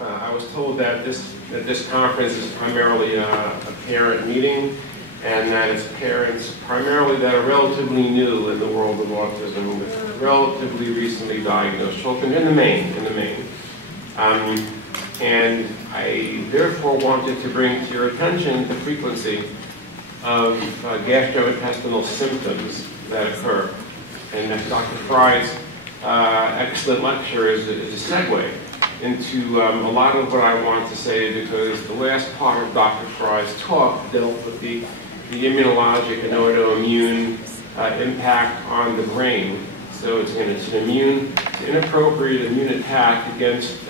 I was told that this conference is primarily a parent meeting, and that it's parents primarily that are relatively new in the world of autism, with relatively recently diagnosed children in the main. And I therefore wanted to bring to your attention the frequency of gastrointestinal symptoms that occur. And Dr. Fry's excellent lecture is a segue into a lot of what I want to say, because the last part of Dr. Fry's talk dealt with the immunologic and autoimmune impact on the brain. So it's an inappropriate immune attack against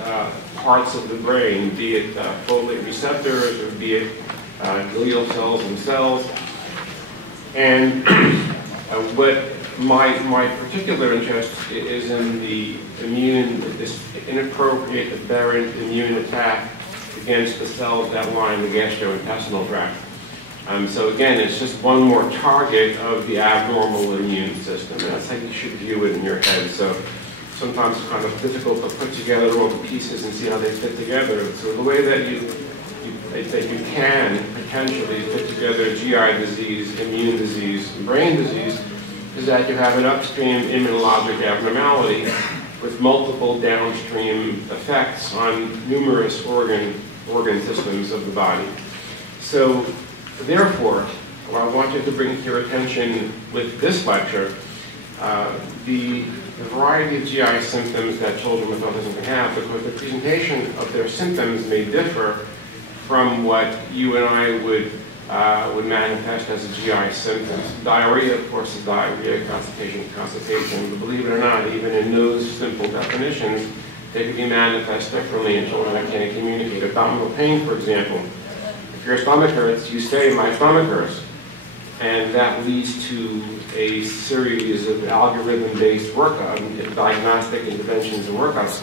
parts of the brain, be it folate receptors or be it glial cells themselves. And what my particular interest is in this inappropriate aberrant immune attack against the cells that line the gastrointestinal tract. So again, it's just one more target of the abnormal immune system, and that's how you should view it in your head. So sometimes it's kind of difficult to put together all the pieces and see how they fit together. So the way that you can potentially put together GI disease, immune disease, and brain disease is that you have an upstream immunologic abnormality with multiple downstream effects on numerous organ systems of the body. So therefore, what I wanted to bring to your attention with this lecture, the variety of GI symptoms that children with autism can have, because the presentation of their symptoms may differ from what you and I would manifest as a GI symptoms. Diarrhea, of course, is diarrhea, constipation, constipation. But believe it or not, even in those simple definitions, they can be manifest differently in children that can't communicate. Abdominal pain, for example. If your stomach hurts, you say, "My stomach hurts." And that leads to a series of algorithm-based workup, diagnostic interventions and workups.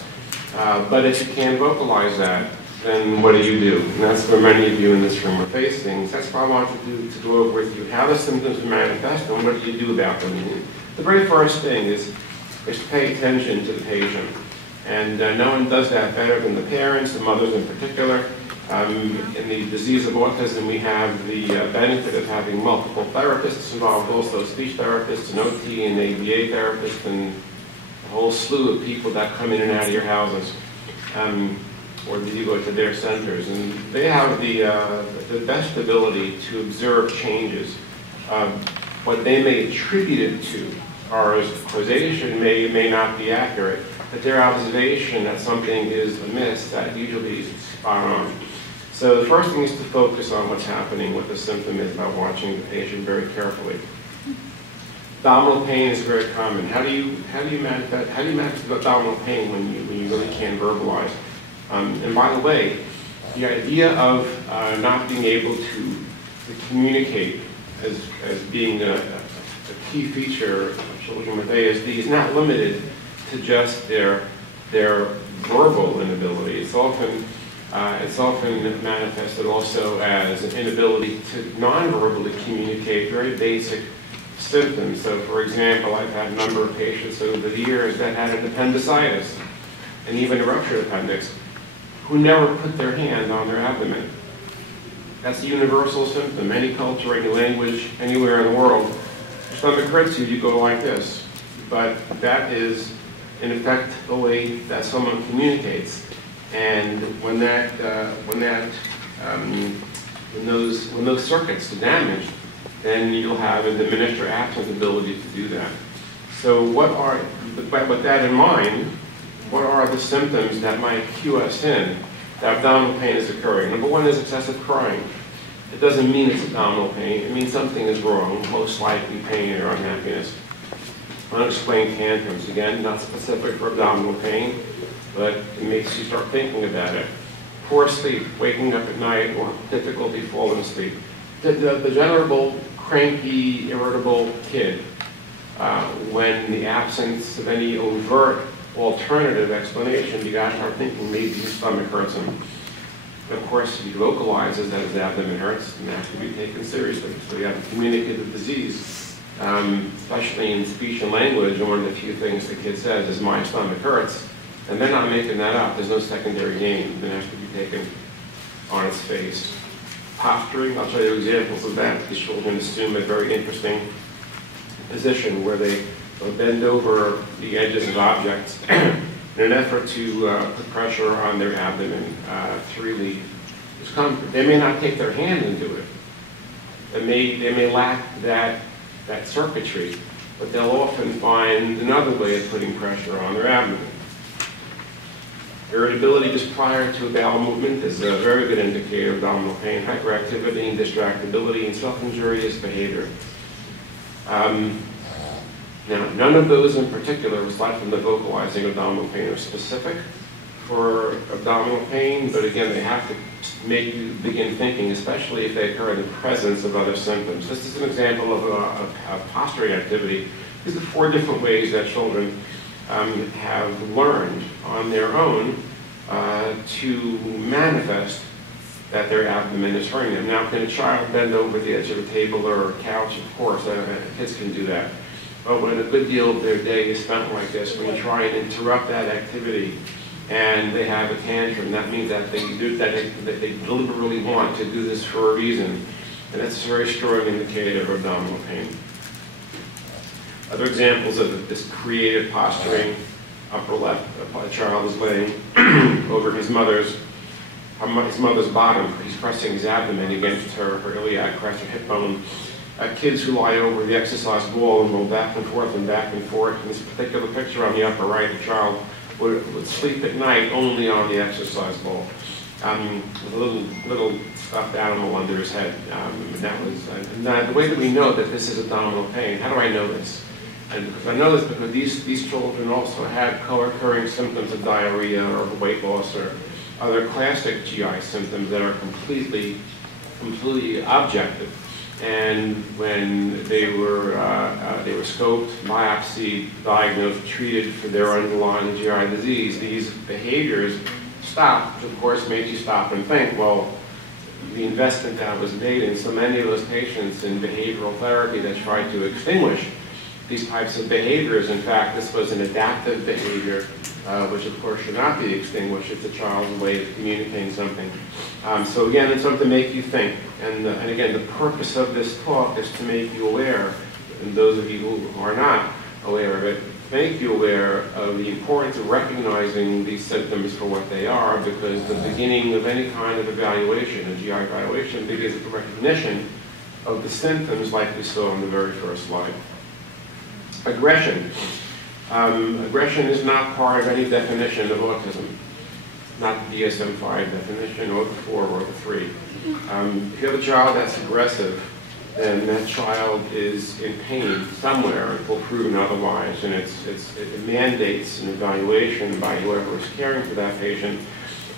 But if you can't vocalize that, then what do you do? And that's where many of you in this room are facing. That's what I wanted to go over with you, how the symptoms manifest and what do you do about them. And the very first thing is to pay attention to the patient. And no one does that better than the parents, the mothers in particular. In the disease of autism, we have the benefit of having multiple therapists involved, also speech therapists, and OT and ABA therapists, and a whole slew of people that come in and out of your houses. Or you go to their centers, and they have the best ability to observe changes. What they may attribute it to, or as causation may not be accurate, but their observation that something is amiss, that usually is spot on. So the first thing is to focus on what's happening, what the symptom is, by watching the patient very carefully. Abdominal pain is very common. How do you manifest abdominal pain when you really can't verbalize? And by the way, the idea of not being able to communicate as being a key feature of children with ASD is not limited to just their verbal inability. It's often manifested also as an inability to non-verbally communicate very basic symptoms. So, for example, I've had a number of patients over the years that had an appendicitis and even a ruptured appendix, who never put their hand on their abdomen. That's a universal symptom. Any culture, any language, anywhere in the world, your stomach hurts you, you go like this. But that is, in effect, the way that someone communicates. And when those circuits are damaged, then you'll have a diminished or absent ability to do that. So with that in mind, what are the symptoms that might cue us in that abdominal pain is occurring? Number one is excessive crying. It doesn't mean it's abdominal pain. It means something is wrong, most likely pain or unhappiness. Unexplained tantrums, again, not specific for abdominal pain, but it makes you start thinking about it. Poor sleep, waking up at night, or difficulty falling asleep. The general cranky, irritable kid, when the absence of any overt alternative explanation, you got to start thinking maybe your stomach hurts him. And of course, he vocalizes that his abdomen hurts, and that has to be taken seriously. So you have to communicate the disease, especially in speech and language. And one of the few things the kid says is, "My stomach hurts." And they're not making that up. There's no secondary gain that has to be taken on its face. Posturing, I'll show you examples of that. These children assume a very interesting position where they bend over the edges of objects in an effort to put pressure on their abdomen to relieve discomfort. They may not take their hand into it. They may lack that circuitry, but they'll often find another way of putting pressure on their abdomen. Irritability just prior to a bowel movement is a very good indicator of abdominal pain. Hyperactivity and distractibility and self-injurious behavior. Now, none of those in particular, aside from the vocalizing abdominal pain, are specific for abdominal pain, but again, they have to make you begin thinking, especially if they occur in the presence of other symptoms. This is an example of posturing activity. These are 4 different ways that children have learned on their own to manifest that their abdomen is hurting them. Now, can a child bend over the edge of a table or a couch? Of course, kids can do that. But when a good deal of their day is spent like this, when you try and interrupt that activity and they have a tantrum, that means that they deliberately want to do this for a reason. And that's a very strong indicator of abdominal pain. Other examples of this creative posturing, upper left, a child is laying over his mother's bottom. He's pressing his abdomen against her iliac crest, her hip bone. Kids who lie over the exercise ball and roll back and forth and back and forth. In this particular picture on the upper right, the child would sleep at night only on the exercise ball, with a little stuffed animal under his head. The way that we know that this is abdominal pain, how do I know this? And because I know this because these children also had co-occurring symptoms of diarrhea or weight loss or other classic GI symptoms that are completely objective. And when they were scoped, biopsied, diagnosed, treated for their underlying GI disease, these behaviors stopped, which of course made you stop and think, well, the investment that was made in so many of those patients in behavioral therapy that tried to extinguish these types of behaviors. In fact, this was an adaptive behavior, which of course should not be extinguished. It's a child's way of communicating something. So again, it's something to make you think. And again, the purpose of this talk is to make you aware, and those of you who are not aware of it, make you aware of the importance of recognizing these symptoms for what they are, because the beginning of any kind of evaluation, a GI evaluation, begins with the recognition of the symptoms like we saw on the very first slide. Aggression. Aggression is not part of any definition of autism, not the DSM-5 definition or the 4 or the 3. If you have a child that's aggressive, then that child is in pain somewhere until proven otherwise, and it mandates an evaluation by whoever is caring for that patient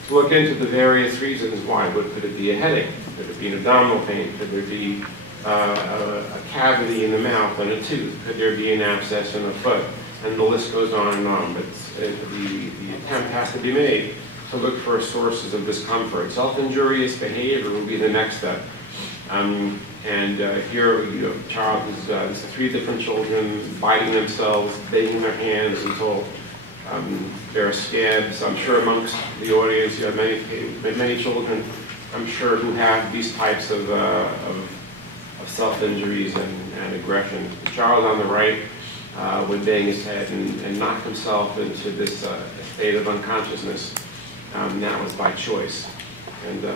to look into the various reasons why. Could it be a headache? Could it be an abdominal pain? Could there be a cavity in the mouth and a tooth? Could there be an abscess in the foot? And the list goes on and on, but the attempt has to be made to look for sources of discomfort. Self-injurious behavior will be the next step. Here you have a child there's 3 different children biting themselves, banging their hands until there are scabs. I'm sure amongst the audience you have many children, I'm sure, who have these types of self-injuries and aggression. The child on the right would bang his head and knock himself into this state of unconsciousness. That was by choice. And the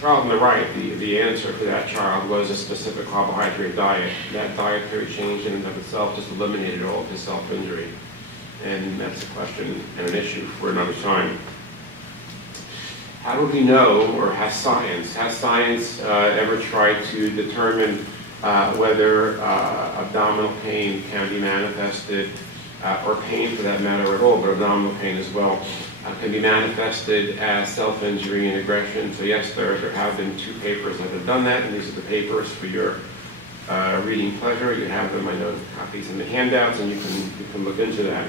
child on the right, the answer for that child was a specific carbohydrate diet. That dietary change in and of itself just eliminated all of his self-injury. And that's a question and an issue for another time. How do we know, or has science ever tried to determine whether abdominal pain can be manifested, or pain for that matter at all, but abdominal pain as well, can be manifested as self-injury and aggression? So yes, there have been 2 papers that have done that, and these are the papers for your reading pleasure. You have them, I know, copies in the handouts, and you can look into that.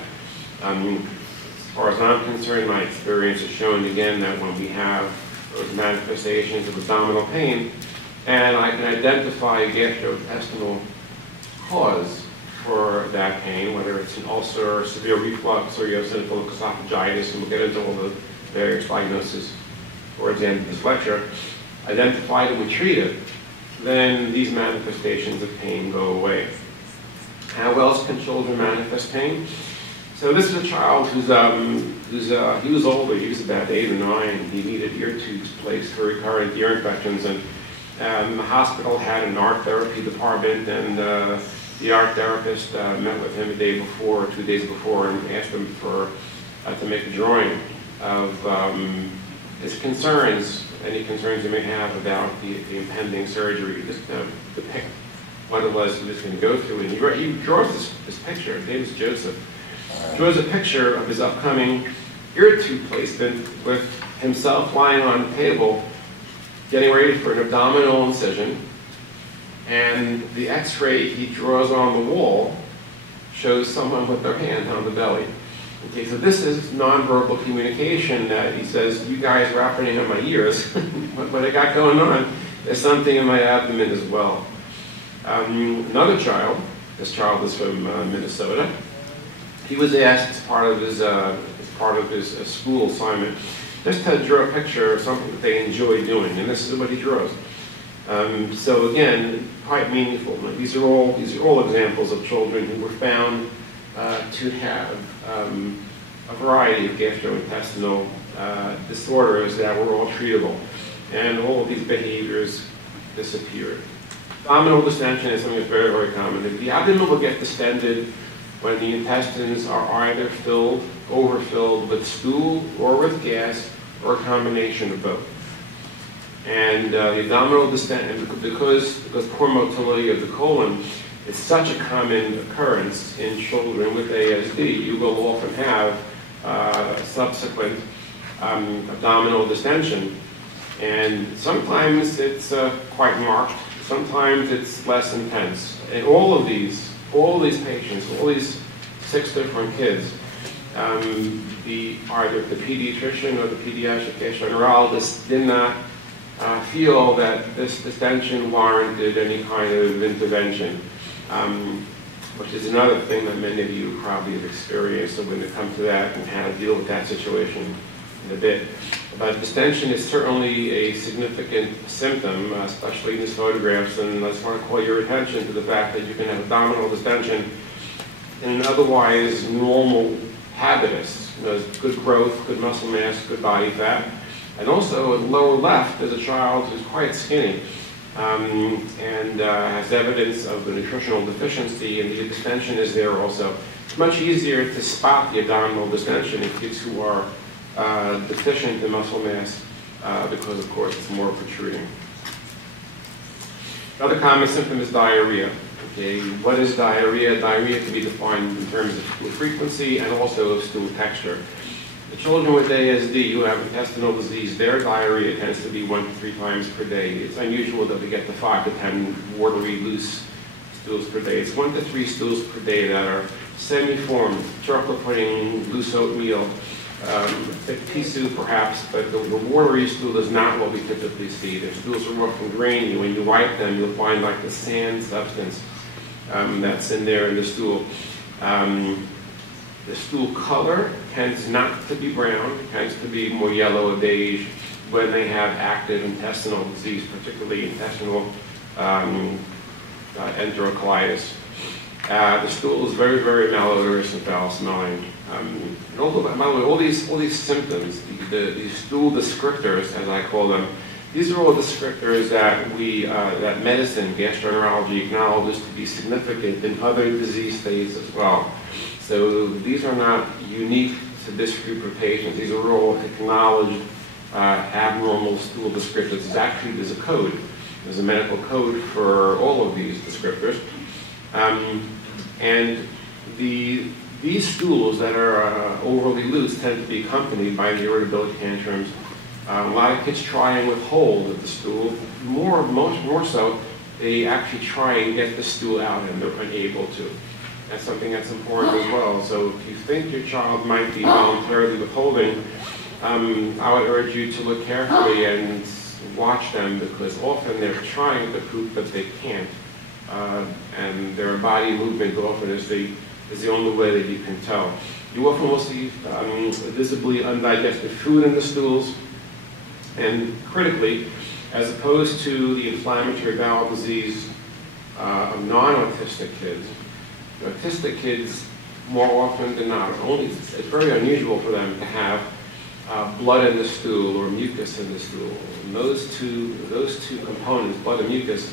As far as I'm concerned, my experience has shown again that when we have those manifestations of abdominal pain, and I can identify a gastrointestinal cause, for that pain, whether it's an ulcer or severe reflux or eosinophilic esophagitis, and we'll get into all the various diagnoses towards the end of this lecture, identified and we treat it, then these manifestations of pain go away. How else can children manifest pain? So this is a child he was older, he was about 8 or 9, he needed ear tubes placed for recurrent ear infections, and the hospital had an art therapy department, and the art therapist met with him a day before, 2 days before, and asked him to make a drawing of his concerns, any concerns he may have about the impending surgery, just depict what it was he was going to go through. And he draws this picture. His name is Joseph. He draws a picture of his upcoming ear tube placement with himself lying on the table, getting ready for an abdominal incision. And the x-ray he draws on the wall shows someone with their hand on the belly. Okay, so this is nonverbal communication that he says, you guys are operating on my ears. What I got going on, there's something in my abdomen as well. Another child, this child is from Minnesota. He was asked as part of his school assignment just to draw a picture of something that they enjoy doing, and this is what he draws. So again, quite meaningful. These are all examples of children who were found to have a variety of gastrointestinal disorders that were all treatable, and all of these behaviors disappeared. Abdominal distension is something that's very, very common. The abdomen will get distended when the intestines are either overfilled with stool or with gas, or a combination of both. And the abdominal distension, because poor motility of the colon is such a common occurrence in children with ASD, you will often have subsequent abdominal distension. And sometimes it's quite marked, sometimes it's less intense. And all of these patients, all these 6 different kids, either the pediatrician or the pediatric gastroenterologist did not feel that this distension warranted any kind of intervention, which is another thing that many of you probably have experienced. So we're going to come to that and how to deal with that situation in a bit. But distension is certainly a significant symptom, especially in these photographs, and I just want to call your attention to the fact that you can have abdominal distension in an otherwise normal habitus. Good growth, good muscle mass, good body fat. And also, in the lower left, there's a child who's quite skinny and has evidence of a nutritional deficiency, and the distension is there also. It's much easier to spot the abdominal distension in kids who are deficient in muscle mass because, of course, it's more protruding. Another common symptom is diarrhea. Okay, what is diarrhea? Diarrhea can be defined in terms of stool frequency and also of stool texture. The children with ASD who have intestinal disease, their diarrhea tends to be 1 to 3 times per day. It's unusual that we get to 5 to 10 watery, loose stools per day. It's 1 to 3 stools per day that are semi-formed, chocolate pudding, loose oatmeal, pea soup perhaps, but the watery stool is not what we typically see. Their stools are often grainy. When you wipe them, you'll find like the sand substance that's in there in the stool. The stool color tends not to be brown, it tends to be more yellow or beige when they have active intestinal disease, particularly intestinal enterocolitis. The stool is very, very malodorous and foul-smelling. And although, by the way, all these symptoms, these stool descriptors, as I call them, these are all descriptors that that medicine, gastroenterology, acknowledges to be significant in other disease states as well. So these are not unique to this group of patients. These are all acknowledged abnormal stool descriptors. There's a code. There's a medical code for all of these descriptors. And these stools that are overly loose tend to be accompanied by the irritability tantrums. A lot of kids try and withhold the stool. More so, they actually try and get the stool out and they're unable to. That's something that's important as well. So if you think your child might be voluntarily withholding, I would urge you to look carefully and watch them, because often they're trying to poop but they can't. and their body movement often is the only way that you can tell. You often will see visibly undigested food in the stools, and critically, as opposed to the inflammatory bowel disease of non-autistic kids, autistic kids more often than not, it's very unusual for them to have blood in the stool or mucus in the stool. And those two components, blood and mucus,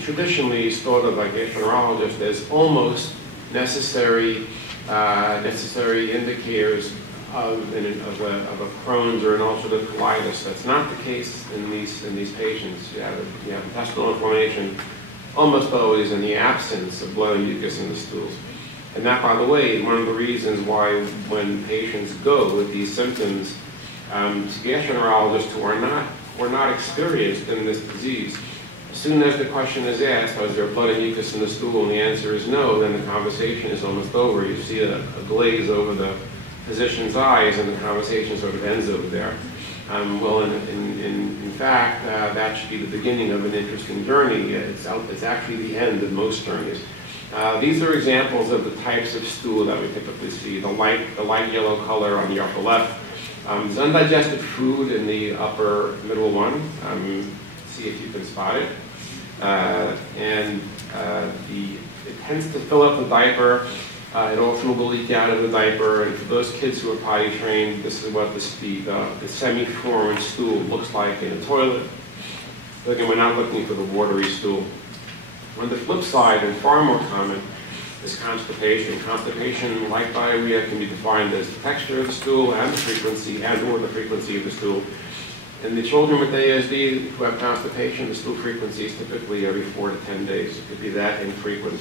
traditionally is thought of by gastroenterologists as almost necessary indicators of a Crohn's or an ulcerative colitis. That's not the case in these patients. You have intestinal inflammation almost always in the absence of blood and mucus in the stools. And that, by the way, is one of the reasons why when patients go with these symptoms to gastroenterologists who are not experienced in this disease, as soon as the question is asked, is there blood and mucus in the stool, and the answer is no, then the conversation is almost over. You see a glaze over the physician's eyes, and the conversation sort of ends over there. Well, in fact, that should be the beginning of an interesting journey. It's actually the end of most journeys. These are examples of the types of stool that we typically see. The light yellow color on the upper left. There's undigested food in the upper middle one. See if you can spot it. It tends to fill up the diaper. It often will leak out of the diaper. And for those kids who are potty trained, this is what the semi-formed stool looks like in a toilet. But again, we're not looking for the watery stool. On the flip side, and far more common, is constipation. Constipation, like diarrhea, can be defined as the texture of the stool and the frequency or the frequency of the stool. In the children with ASD who have constipation, the stool frequency is typically every 4 to 10 days. It could be that infrequent.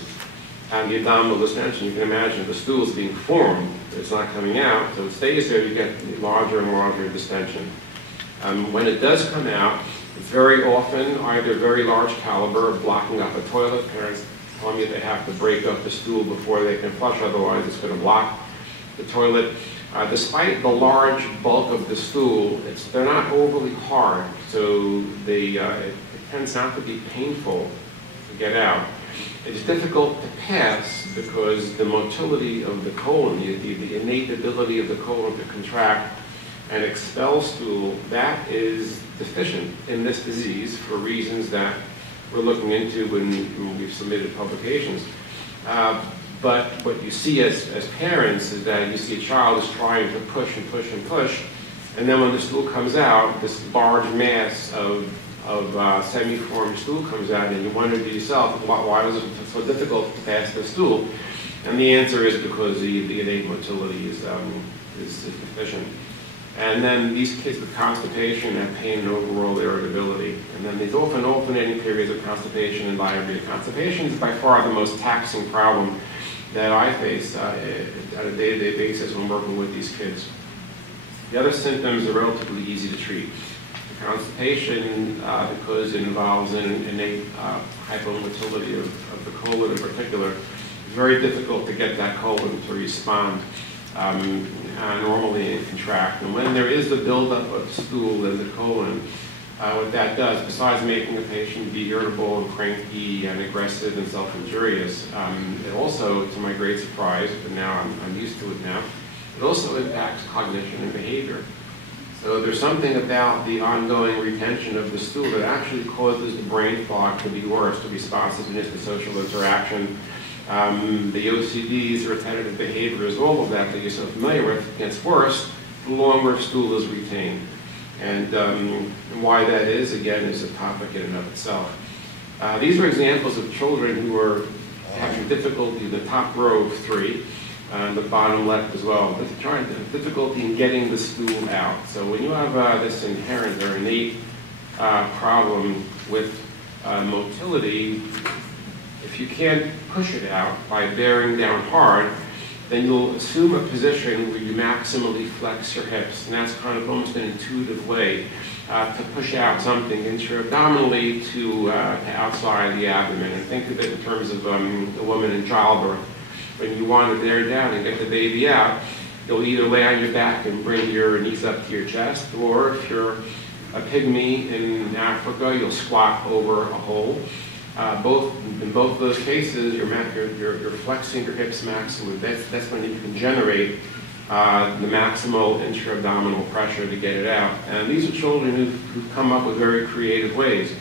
And the abdominal distension, you can imagine the stool is being formed, but it's not coming out, so it stays there, you get larger and larger distension. When it does come out, it's very often either very large caliber, blocking up a toilet. Parents tell me they have to break up the stool before they can flush, otherwise it's going to block the toilet. Despite the large bulk of the stool, they're not overly hard, so it tends not to be painful to get out. It's difficult to pass because the motility of the colon, the innate ability of the colon to contract and expel stool, that is deficient in this disease for reasons that we're looking into when we've submitted publications. But what you see as parents is that you see a child is trying to push and push and push, and then when the stool comes out, this large mass of semi-formed stool comes out, and you wonder to yourself, why was it so difficult to pass the stool? And the answer is because the innate motility is deficient. And then these kids with constipation have pain and overall irritability. And then there's often alternating periods of constipation and diarrhea. Constipation is by far the most taxing problem that I face on a day-to-day basis when working with these kids. The other symptoms are relatively easy to treat. The constipation, because it involves an innate hypomotility of the colon in particular, it's very difficult to get that colon to respond normally and contract. And when there is the buildup of stool in the colon, what that does, besides making the patient be irritable and cranky and aggressive and self-injurious, it also, to my great surprise, but now I'm used to it now, it also impacts cognition and behavior. So there's something about the ongoing retention of the stool that actually causes the brain fog to be worse, the responsiveness to social interaction, the OCDs, repetitive behaviors, all of that you're so familiar with gets worse the longer stool is retained. And why that is, again, is a topic in and of itself. These are examples of children who are having difficulty, the top row of 3, and the bottom left as well, difficulty in getting the stool out. So when you have this inherent or innate problem with motility, if you can't push it out by bearing down hard, then you'll assume a position where you maximally flex your hips, and that's kind of almost an intuitive way to push out something intra-abdominally to outside the abdomen. And think of it in terms of a woman in childbirth. When you want to bear down and get the baby out, you'll either lay on your back and bring your knees up to your chest, or if you're a pygmy in Africa, you'll squat over a hole. In both of those cases, you're flexing your hips maximally. That's when you can generate the maximal intra-abdominal pressure to get it out. And these are children who've come up with very creative ways.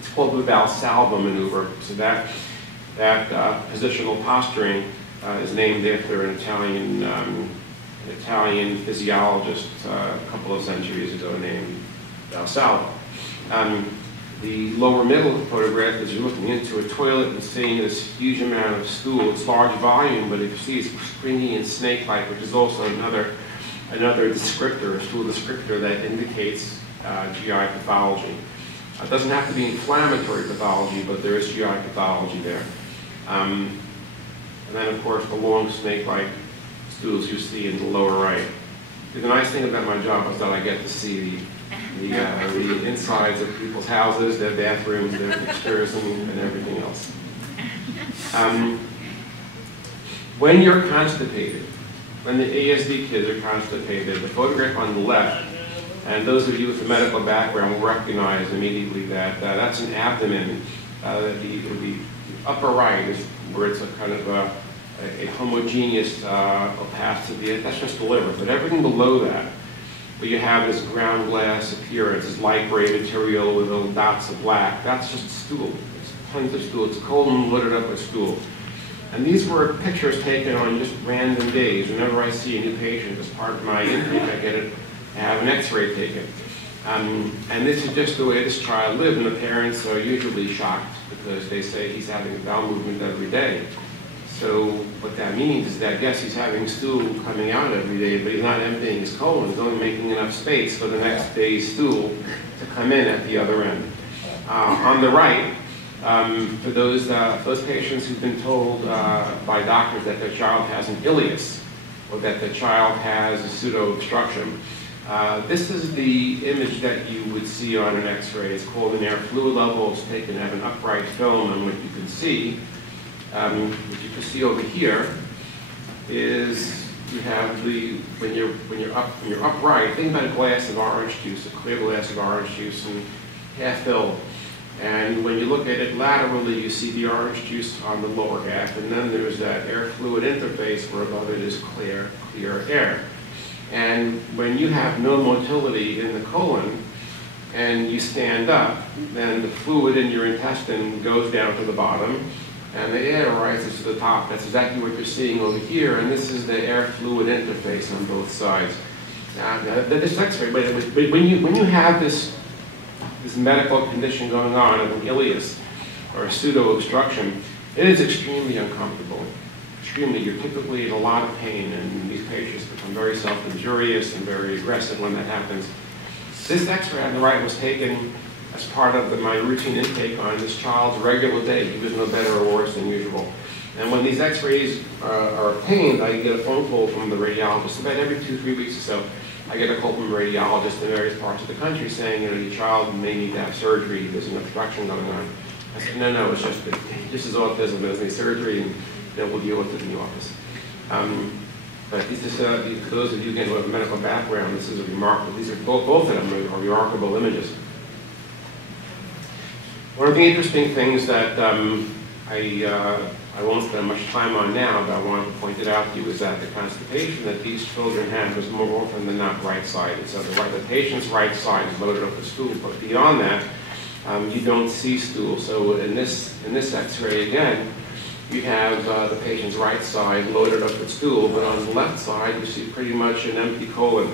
It's called the Valsalva maneuver. So that positional posturing is named after an Italian physiologist a couple of centuries ago named Valsalva. The lower middle photograph is you're looking into a toilet and seeing this huge amount of stool. It's large volume, but if you see it's springy and snake-like, which is also another descriptor, a stool descriptor that indicates GI pathology. It doesn't have to be inflammatory pathology, but there is GI pathology there. And then, of course, the long snake-like stools you see in the lower right. The nice thing about my job is that I get to see the insides of people's houses, their bathrooms, their fixtures, and everything else. When you're constipated, when the ASD kids are constipated, the photograph on the left, and those of you with a medical background will recognize immediately that that's an abdomen. The upper right is where it's a kind of a homogeneous opacity. That's just the liver. But everything below that, where you have this ground glass appearance, this light gray material with little dots of black, that's just stool. It's tons of stool. It's a colon loaded up with stool. And these were pictures taken on just random days. Whenever I see a new patient, as part of my intake, I have an x-ray taken. And this is just the way this child lived, and the parents are usually shocked because they say he's having a bowel movement every day. So what that means is that, yes, he's having stool coming out every day, but he's not emptying his colon. He's only making enough space for the next day's stool to come in at the other end. On the right, for those patients who've been told by doctors that their child has an ileus, or that their child has a pseudo-obstruction, this is the image that you would see on an x-ray. It's called an air fluid level. It's taken out of an upright film, and what you can see, what you can see over here is you have when you're upright, think about a glass of orange juice, a clear glass of orange juice, and half filled. And when you look at it laterally, you see the orange juice on the lower half, and then there's that air fluid interface where above it is clear air. And when you have no motility in the colon and you stand up, then the fluid in your intestine goes down to the bottom and the air rises to the top. That's exactly what you're seeing over here, and this is the air fluid interface on both sides. Now this x-ray, but when you have this medical condition going on of an ileus or a pseudo-obstruction, it is extremely uncomfortable. You're typically in a lot of pain, and these patients become very self-injurious and very aggressive when that happens. This x-ray on the right was taken as part of my routine intake on this child's regular day. He was no better or worse than usual. And when these x-rays are obtained, I get a phone call from the radiologist. About every 2-3 weeks or so, I get a call from a radiologist in various parts of the country saying, your child may need to have surgery, there's an obstruction going on. I said, no, it's just this is autism, there's no surgery, and we'll deal with it in the office. But this is, for those of you again who have a medical background, this is a remarkable, these are both of them are remarkable images. One of the interesting things that I won't spend much time on now, but I wanted to point it out to you, is that the constipation that these children had was more often than not right-sided. So the patient's right side is loaded up with stool, but beyond that, you don't see stool. So in this x-ray again, you have the patient's right side loaded up with stool, but on the left side you see pretty much an empty colon.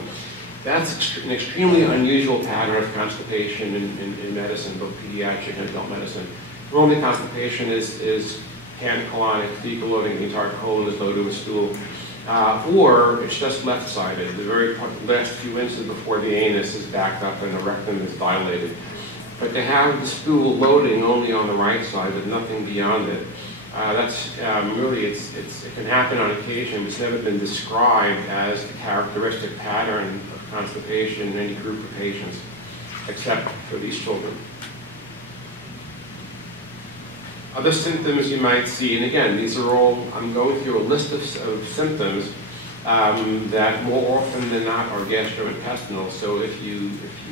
That's an extremely unusual pattern of constipation in medicine, both pediatric and adult medicine. Normally constipation is pancolonic, fecal loading, the entire colon is loaded with stool, or it's just left-sided. The very last few inches before the anus is backed up and the rectum is dilated. But to have the stool loading only on the right side with nothing beyond it, that's really, it can happen on occasion, but it's never been described as the characteristic pattern of constipation in any group of patients, except for these children. Other symptoms you might see, and again, these are all, I'm going through a list of symptoms that more often than not are gastrointestinal. So if you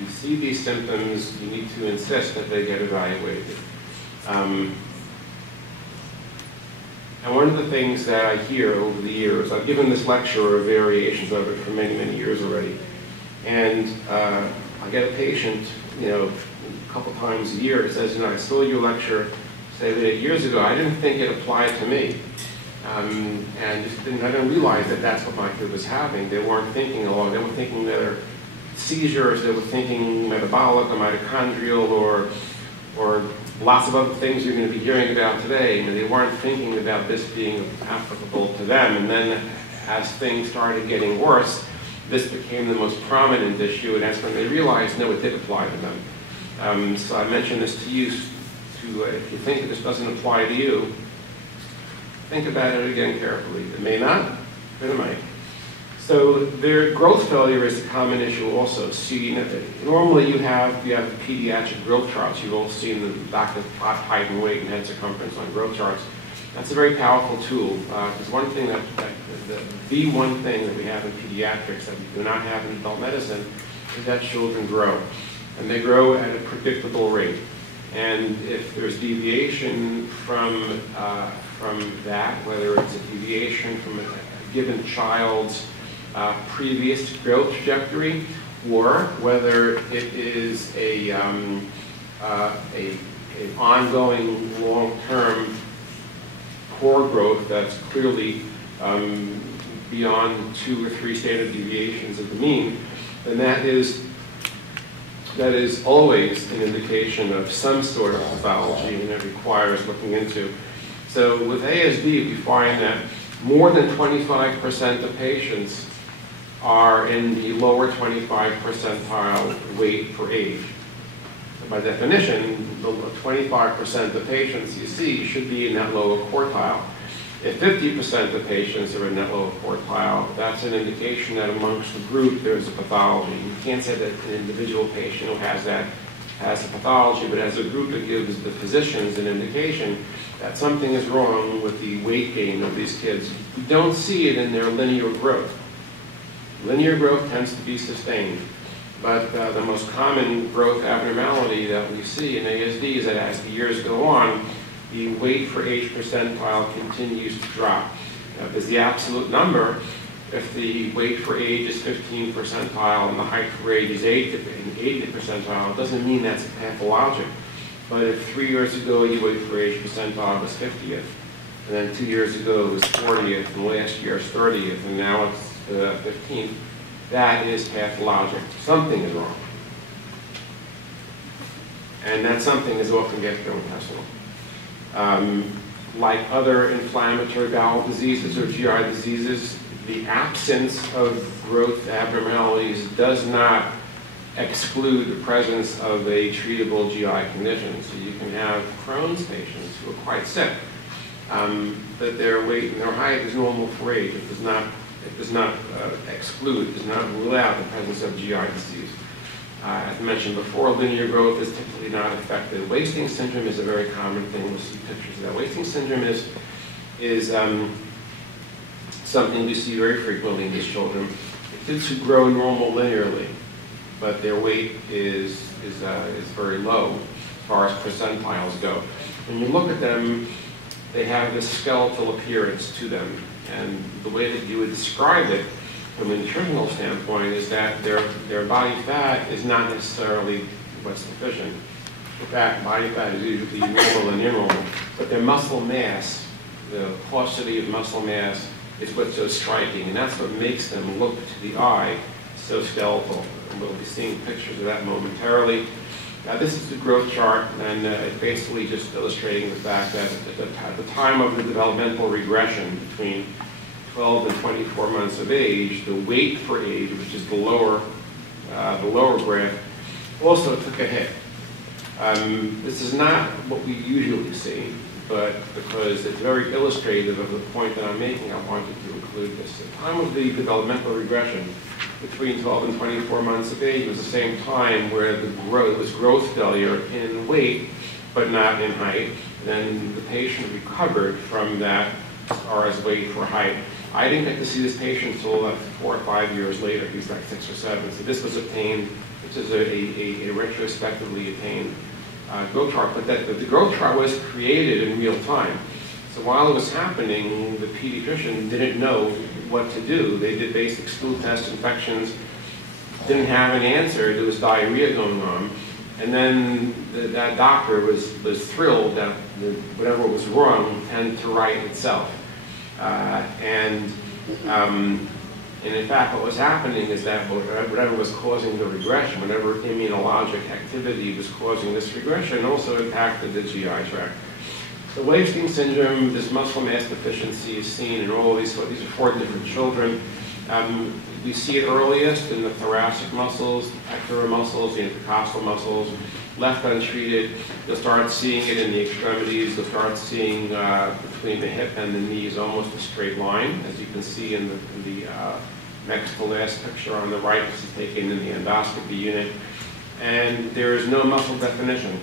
see these symptoms, you need to insist that they get evaluated. And one of the things that I hear over the years, I've given this lecture or variations of it for many, many years already, and I get a patient, a couple times a year, who says, I saw your lecture, say that years ago, I didn't think it applied to me. And I didn't realize that that's what my kid was having. They weren't thinking along, they were thinking their seizures, they were thinking metabolic or mitochondrial or lots of other things you're going to be hearing about today. They weren't thinking about this being applicable to them. And then as things started getting worse, this became the most prominent issue, and that's when they realized, no, it did apply to them. So I mentioned this to you, if you think that this doesn't apply to you, think about it again carefully. It may not, but it might. So their growth failure is a common issue also. See, normally you have pediatric growth charts. You've all seen the doctor's plot height and weight and head circumference on growth charts. That's a very powerful tool. Because one thing the one thing that we have in pediatrics that we do not have in adult medicine is that children grow. And they grow at a predictable rate. And if there's deviation from that, whether it's a deviation from a given child's previous growth trajectory, or whether it is an ongoing long-term core growth that's clearly beyond 2 or 3 standard deviations of the mean, then that is always an indication of some sort of pathology, and it requires looking into. So with ASD, we find that more than 25% of patients are in the lower 25 percentile weight for age. And by definition, the 25% of patients you see should be in that lower quartile. If 50% of patients are in that lower quartile, that's an indication that amongst the group there's a pathology. You can't say that an individual patient who has that has a pathology, but as a group it gives the physicians an indication that something is wrong with the weight gain of these kids. We don't see it in their linear growth. Linear growth tends to be sustained, but the most common growth abnormality that we see in ASD is that as the years go on, the weight for age percentile continues to drop. Now, there's the absolute number. If the weight for age is 15 percentile and the height for age is 80 percentile, it doesn't mean that's pathologic. But if 3 years ago your weight for age percentile was 50th, and then 2 years ago it was 40th, and last year it's 30th, and now it's 15th, that is pathologic. Something is wrong. And that something is often gastrointestinal. Like other inflammatory bowel diseases or GI diseases, the absence of growth abnormalities does not exclude the presence of a treatable GI condition. So you can have Crohn's patients who are quite sick, but their weight and their height is normal for age. It does not exclude, does not rule out the presence of GI disease. As mentioned before, linear growth is typically not affected. Wasting syndrome is a very common thing. We'll see pictures of that. Wasting syndrome is something we see very frequently in these children. Kids who grow normal linearly, but their weight is very low as far as percentiles go. When you look at them, they have this skeletal appearance to them. And the way that you would describe it from a nutritional standpoint is that their body fat is not necessarily what's deficient. In fact, body fat is usually normal and abnormal, but their muscle mass, the paucity of muscle mass, is what's so striking, and that's what makes them look to the eye so skeletal. And we'll be seeing pictures of that momentarily. Now, this is the growth chart, and it's basically just illustrating the fact that at the time of the developmental regression between 12 and 24 months of age, the weight for age, which is the lower graph, also took a hit. This is not what we usually see, but because it's very illustrative of the point that I'm making, I wanted to include this. At the time of the developmental regression, between 12 and 24 months of age was the same time where there was growth failure in weight, but not in height. Then the patient recovered from that as far as weight for height. I didn't get to see this patient until 4 or 5 years later. He's like 6 or 7. So this was obtained, this is a retrospectively attained growth chart, but that the growth chart was created in real time. So while it was happening, the pediatrician didn't know what to do. They did basic stool test infections, didn't have an answer. There was diarrhea going on. And then that doctor was thrilled that whatever was wrong tended to right itself. And in fact, what was happening is that whatever was causing the regression, whatever immunologic activity was causing this regression, also impacted the GI tract. The wasting syndrome, this muscle mass deficiency, is seen in all these. These are 4 different children. We see it earliest in the thoracic muscles, the pectoral muscles, the intercostal muscles. Left untreated, you'll start seeing it in the extremities. You'll start seeing between the hip and the knees almost a straight line, as you can see in the next to last picture on the right. This is taken in the endoscopy unit. And there is no muscle definition.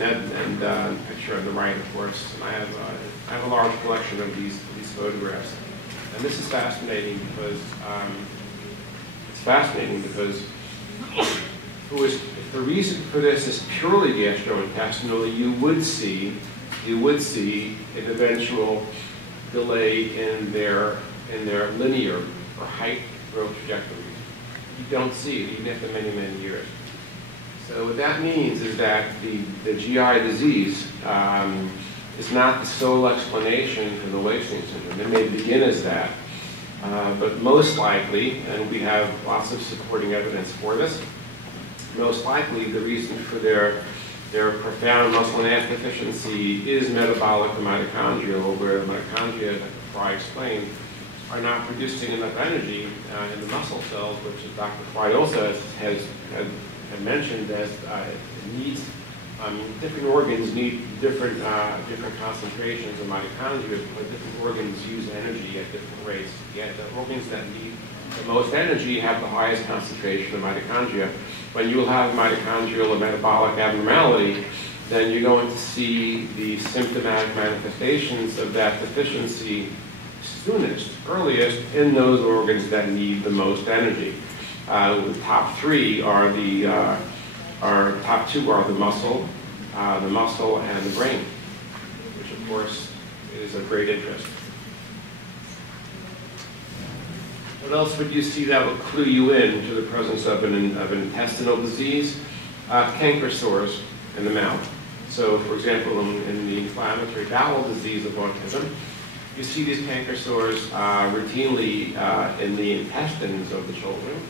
And picture on the right, of course. And I have a large collection of these photographs. And this is fascinating because if the reason for this is purely gastrointestinal, you would see an eventual delay in their linear or height growth trajectory. You don't see it even after many, many years. So what that means is that the GI disease is not the sole explanation for the wasting syndrome. It may begin as that, but most likely, and we have lots of supporting evidence for this, most likely the reason for their profound muscle mass deficiency is metabolic and mitochondrial, where mitochondria, as Fry explained, are not producing enough energy in the muscle cells, which as Dr. Fry also has mentioned, as needs. Different organs need different concentrations of mitochondria, but different organs use energy at different rates. Yet the organs that need the most energy have the highest concentration of mitochondria. When you have mitochondrial or metabolic abnormality, then you're going to see the symptomatic manifestations of that deficiency soonest, earliest, in those organs that need the most energy. The top 3 are our top 2 are the muscle and the brain, which of course is of great interest. What else would you see that would clue you in to the presence of an intestinal disease? Canker sores in the mouth. So, for example, in the inflammatory bowel disease of autism, you see these canker sores routinely in the intestines of the children,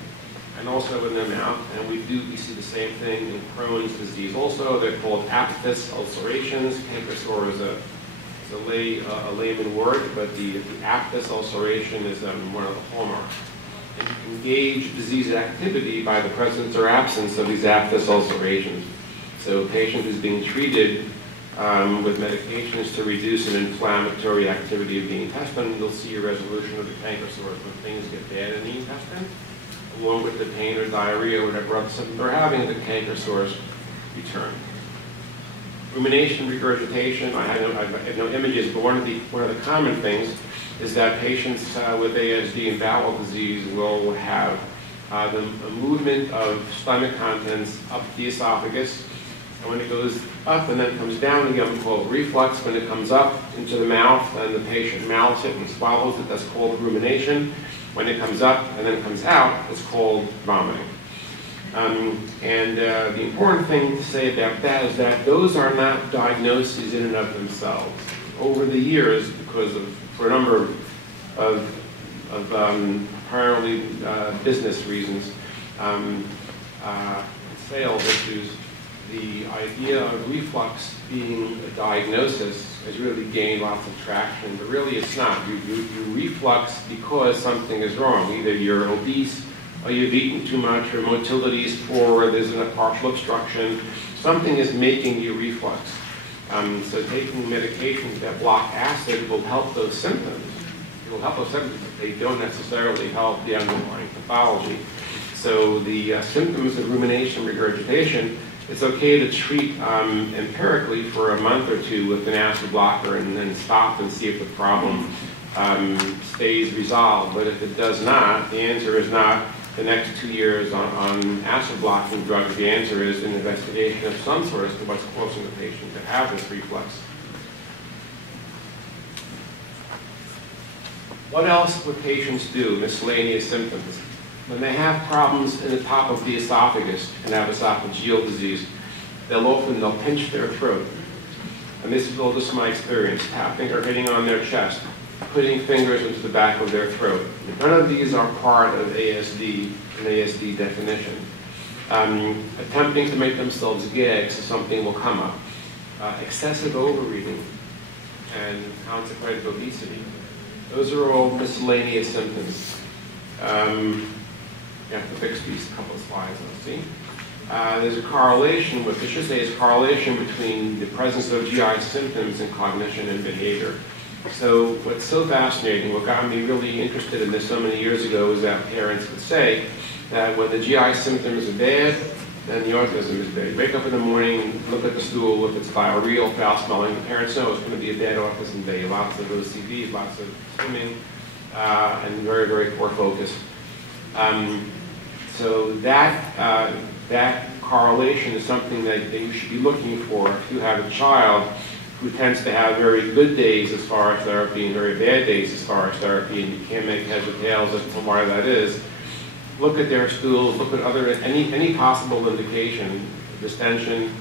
and also in their mouth. And we see the same thing in Crohn's disease. Also, they're called aphthous ulcerations. Canker sore is a layman word, but the aphthous ulceration is one of the hallmarks. And you can gauge disease activity by the presence or absence of these aphthous ulcerations. So a patient who's being treated with medications to reduce an inflammatory activity of the intestine, you'll see a resolution of the canker sores. When things get bad in the intestine, along with the pain or diarrhea or whatever other symptom they're having, the canker sores return. Rumination, regurgitation, I have no images, but one of the common things is that patients with ASD and bowel disease will have the movement of stomach contents up the esophagus, and when it goes up and then comes down again, we call it reflux. When it comes up into the mouth and the patient mouths it and swallows it, that's called rumination. When it comes up and then comes out, it's called vomiting. The important thing to say about that is that those are not diagnoses in and of themselves. Over the years, for a number of apparently business reasons, sales issues, the idea of reflux being a diagnosis has really gained lots of traction, but really it's not. You reflux because something is wrong. Either you're obese, or you've eaten too much, or motility is poor, or there's a partial obstruction. Something is making you reflux. So taking medications that block acid will help those symptoms. It will help those symptoms, but they don't necessarily help the underlying pathology. So the symptoms of rumination, regurgitation, it's okay to treat empirically for a month or 2 with an acid blocker and then stop and see if the problem stays resolved. But if it does not, the answer is not the next 2 years on acid blocking drugs, the answer is an investigation of some sort as to what's causing the patient to have this reflux. What else would patients do? Miscellaneous symptoms. When they have problems in the top of the esophagus and have esophageal disease, they'll pinch their throat. And this is all just my experience, tapping or hitting on their chest, putting fingers into the back of their throat. None of these are part of ASD, an ASD definition. Attempting to make themselves gag so something will come up. Excessive overeating and consequent obesity. Those are all miscellaneous symptoms. You have to fix these couple of slides, let's see. There's a correlation, what I should say is correlation between the presence of GI symptoms and cognition and behavior. So what's so fascinating, what got me really interested in this so many years ago is that parents would say that when the GI symptoms are bad, then the autism is bad. You wake up in the morning, look at the stool, if it's diarrheal, foul smelling, the parents know it's going to be a bad autism day. Lots of OCD, lots of swimming, and very, very poor focus. So that correlation is something that you should be looking for if you have a child who tends to have very good days as far as therapy and very bad days as far as therapy, and you can't make heads or tails as to why that is. Look at their stools, look at any possible indication, distension,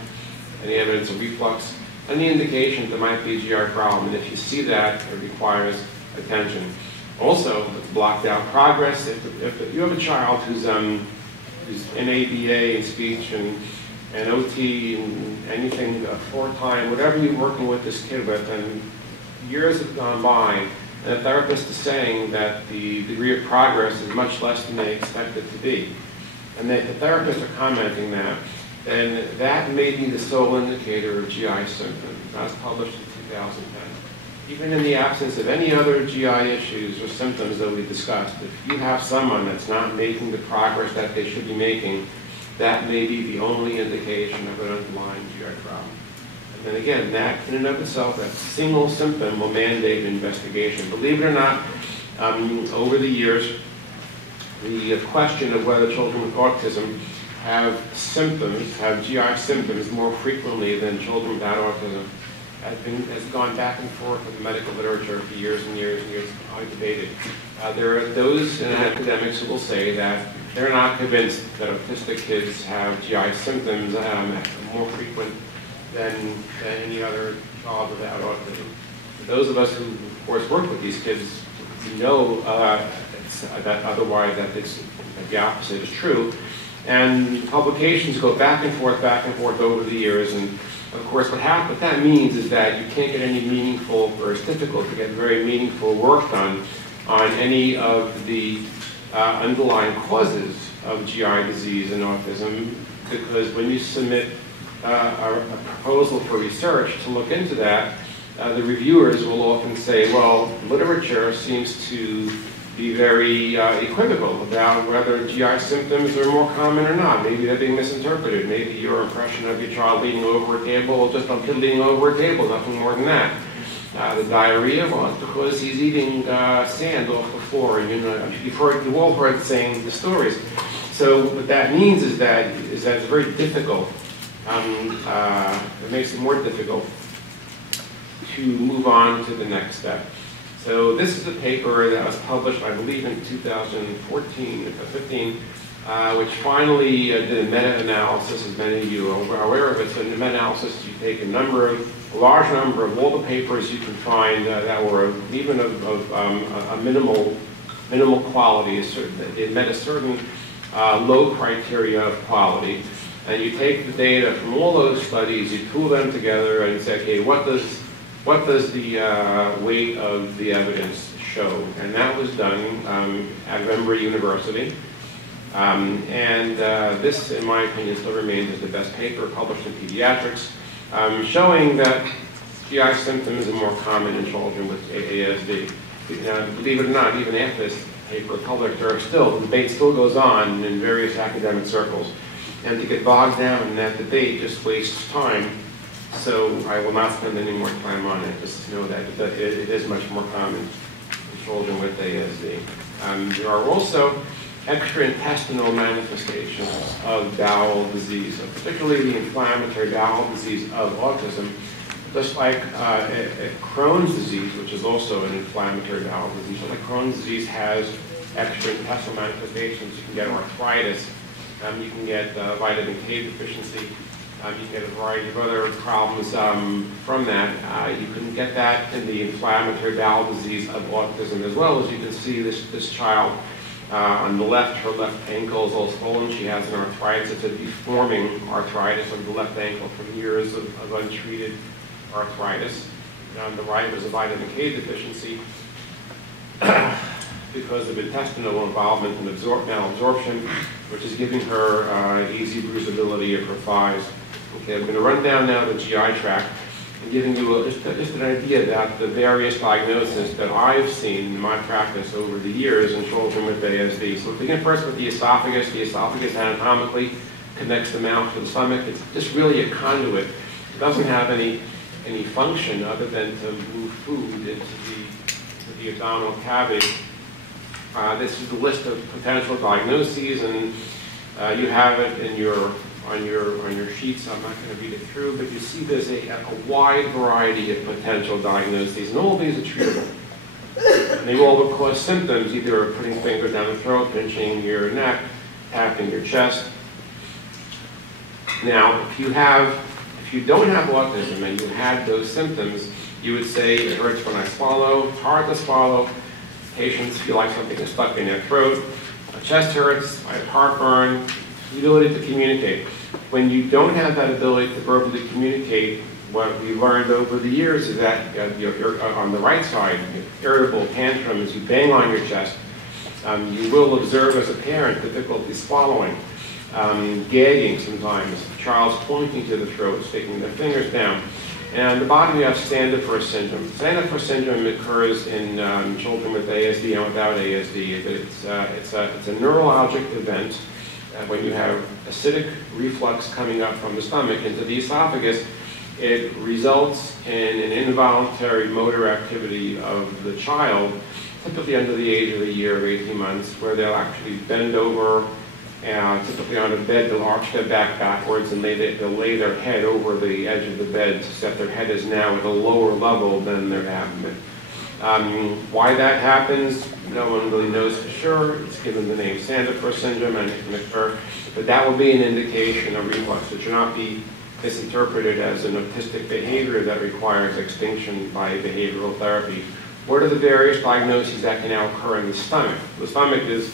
any evidence of reflux, any indication there might be a GI problem, and if you see that, it requires attention. Also, blocked out progress. If you have a child who's in ABA and speech and OT and anything, floor-time, whatever you're working with this kid with, and years have gone by, and the therapist is saying that the degree of progress is much less than they expect it to be, and the therapists are commenting that, then that may be the sole indicator of GI symptoms. That was published in 2010. Even in the absence of any other GI issues or symptoms that we discussed, if you have someone that's not making the progress that they should be making, that may be the only indication of an underlying GI problem. And then again, that in and of itself, that single symptom will mandate an investigation. Believe it or not, over the years, the question of whether children with autism have symptoms, have GI symptoms more frequently than children without autism has gone back and forth in the medical literature for years and years and years, debated. There are those academics who will say that they're not convinced that autistic kids have GI symptoms more frequent than any other child without autism. For those of us who, of course, work with these kids, we know that otherwise that the opposite is true. And publications go back and forth over the years. And of course, what that means is that you can't get any meaningful, or it's difficult to get very meaningful work done on any of the underlying causes of GI disease and autism, because when you submit a proposal for research to look into that, the reviewers will often say, well, literature seems to be very equivocal about whether GI symptoms are more common or not. Maybe they're being misinterpreted. Maybe your impression of your child leaning over a table, just a kid leaning over a table, nothing more than that. The diarrhea, well, it's because he's eating sand off the floor. And you've all heard the stories. So what that means is that it's very difficult. It makes it more difficult to move on to the next step. So this is a paper that was published, I believe, in 2014 or 15, which finally did a meta-analysis, as many of you are aware of it. So in the meta-analysis, you take a large number of all the papers you can find that were even of a minimal quality. They met a certain low criteria of quality. And you take the data from all those studies, you pool them together and say, okay, what does the weight of the evidence show? And that was done at Emory University. This, in my opinion, still remains as the best paper published in pediatrics, showing that GI symptoms are more common in children with ASD. Believe it or not, even after this paper published, the debate still goes on in various academic circles. And to get bogged down in that debate just wastes time. So I will not spend any more time on it. Just know that it is much more common in children with ASD. There are also extraintestinal manifestations of bowel disease, particularly the inflammatory bowel disease of autism, just like Crohn's disease, which is also an inflammatory bowel disease. Like Crohn's disease has extraintestinal manifestations. You can get arthritis, you can get vitamin K deficiency, you can get a variety of other problems from that. You can get that in the inflammatory bowel disease of autism as well. As you can see, this child on the left, her left ankle is all swollen. She has an arthritis. It's a deforming arthritis of the left ankle from years of untreated arthritis. And on the right was a vitamin K deficiency because of intestinal involvement and malabsorption, which is giving her easy bruisability of her thighs. Okay, I'm going to run down now the GI tract and giving you just an idea about the various diagnoses that I've seen in my practice over the years in children with ASD. So we'll begin first with the esophagus. The esophagus anatomically connects the mouth to the stomach. It's just really a conduit. It doesn't have any function other than to move food into the abdominal cavity. This is the list of potential diagnoses, and you have it in on your sheets. I'm not going to read it through, but you see there's a wide variety of potential diagnoses, and all of these are treatable. And they all will cause symptoms, either putting fingers down the throat, pinching your neck, tapping your chest. Now, if you don't have autism and you had those symptoms, you would say, it hurts when I swallow, it's hard to swallow, patients feel like something is stuck in their throat, my chest hurts, I have heartburn, the ability to communicate. When you don't have that ability to verbally communicate, what we learned over the years is that you're on the right side, irritable tantrums, you bang on your chest, you will observe as a parent difficulty swallowing, gagging sometimes, the child's pointing to the throat, sticking their fingers down. And on the bottom you have Standifer syndrome. Standifer syndrome occurs in children with ASD and without ASD. It's a neurologic event when you have acidic reflux coming up from the stomach into the esophagus. It results in an involuntary motor activity of the child, typically under the age of a year or 18 months, where they'll actually bend over, typically on a bed, they'll arch their back backwards and they'll lay their head over the edge of the bed so that their head is now at a lower level than their abdomen. Why that happens, no one really knows for sure. It's given the name Standifer syndrome, and it can occur, but that will be an indication of reflux. It should not be misinterpreted as an autistic behavior that requires extinction by behavioral therapy. What are the various diagnoses that can now occur in the stomach? The stomach is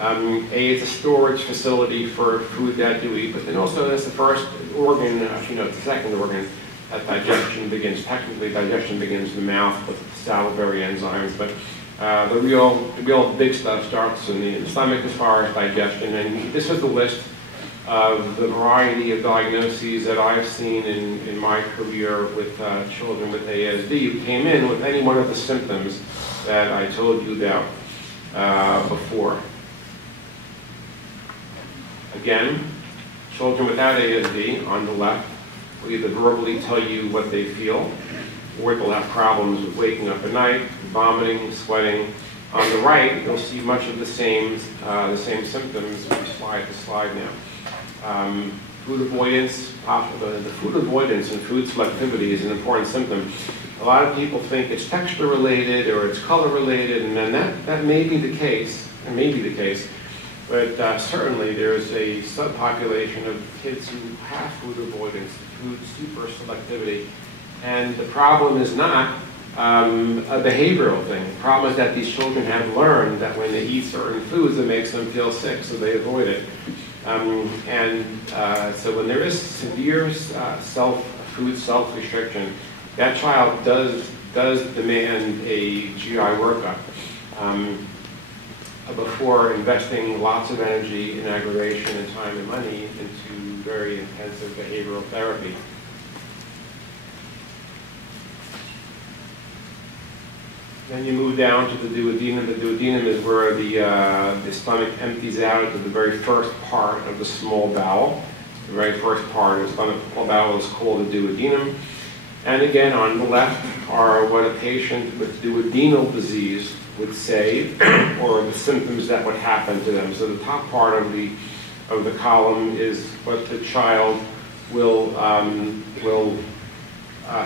it's a storage facility for food that you eat, but then also it's the first organ, actually no, it's the second organ that digestion begins. Technically, digestion begins in the mouth with salivary enzymes, but the real big stuff starts in the stomach as far as digestion. And this is the list of the variety of diagnoses that I've seen in my career with children with ASD who came in with any one of the symptoms that I told you about before. Again, children without ASD on the left will either verbally tell you what they feel, or they'll have problems with waking up at night, vomiting, sweating. On the right, you'll see much of the same symptoms. We slide to slide now. Food avoidance, the food avoidance and food selectivity is an important symptom. A lot of people think it's texture related or it's color related, and then that may be the case. It may be the case. But certainly there's a subpopulation of kids who have food avoidance, food super selectivity. And the problem is not a behavioral thing. The problem is that these children have learned that when they eat certain foods, it makes them feel sick, so they avoid it. So when there is severe food self-restriction, that child does demand a GI workup. Before investing lots of energy and aggravation and time and money into very intensive behavioral therapy. Then you move down to the duodenum. The duodenum is where the stomach empties out into the very first part of the small bowel. The very first part of the stomach bowel is called the duodenum. And again, on the left are what a patient with duodenal disease would say, or the symptoms that would happen to them. So the top part of the column is what the child will